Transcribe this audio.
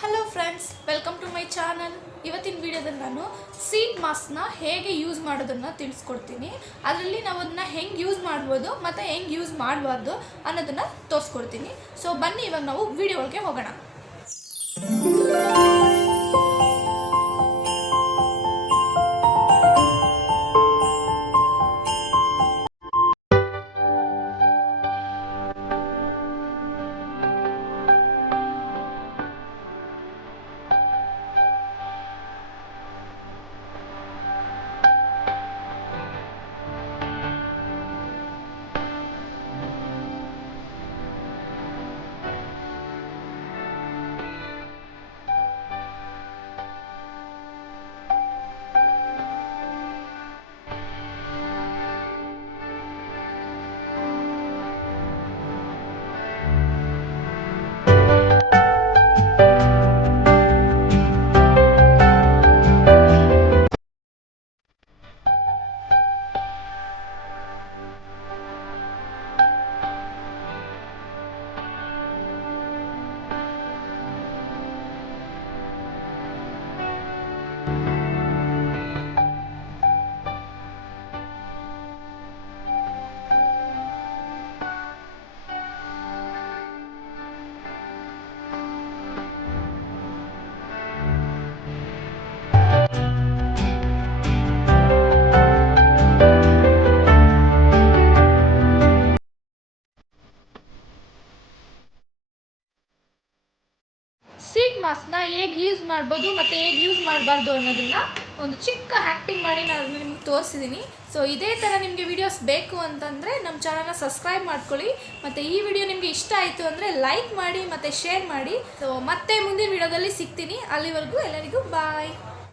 Hello friends, welcome to my channel. ಇವತ್ತಿನ ವಿಡಿಯೋದಲ್ಲಿ ನಾನು ಸೀಟ್ ಮಾಸ್ಕ್ನ ಹೇಗೆ ಯೂಸ್ ಮಾಡೋದನ್ನು ತಿಳಿಸ್ಕೊಡ್ತೀನಿ. ಅದರಲ್ಲಿ ನಾವು ಅದನ್ನ ಹೆಂಗೆ ಯೂಸ್ ಮಾಡ್ಬೋದು ಮತ್ತು ಹೆಂಗೆ ಯೂಸ್ ಮಾಡಬಾರ್ದು ಅನ್ನೋದನ್ನು ತೋರಿಸ್ಕೊಡ್ತೀನಿ. ಸೊ ಬನ್ನಿ, ಇವಾಗ ನಾವು ವಿಡಿಯೋ ಒಳಗೆ ಹೋಗೋಣ. ಸೀಟ್ ಮಾಸ್ಕ್ನ ಹೇಗೆ ಯೂಸ್ ಮಾಡ್ಬೋದು ಮತ್ತು ಹೇಗೆ ಯೂಸ್ ಮಾಡಬಾರ್ದು ಅನ್ನೋದನ್ನು ಒಂದು ಚಿಕ್ಕ ಆ್ಯಕ್ಟಿಂಗ್ ಮಾಡಿ ನಾನು ನಿಮ್ಗೆ ತೋರಿಸಿದ್ದೀನಿ. ಸೊ ಇದೇ ಥರ ನಿಮಗೆ ವೀಡಿಯೋಸ್ ಬೇಕು ಅಂತಂದರೆ ನಮ್ಮ ಚಾನಲ್ನ ಸಬ್ಸ್ಕ್ರೈಬ್ ಮಾಡ್ಕೊಳ್ಳಿ. ಮತ್ತು ಈ ವಿಡಿಯೋ ನಿಮಗೆ ಇಷ್ಟ ಆಯಿತು ಅಂದರೆ ಲೈಕ್ ಮಾಡಿ ಮತ್ತು ಶೇರ್ ಮಾಡಿ. ಸೊ ಮತ್ತೆ ಮುಂದಿನ ವಿಡಿಯೋದಲ್ಲಿ ಸಿಗ್ತೀನಿ. ಅಲ್ಲಿವರೆಗೂ ಎಲ್ಲರಿಗೂ ಬಾಯ್.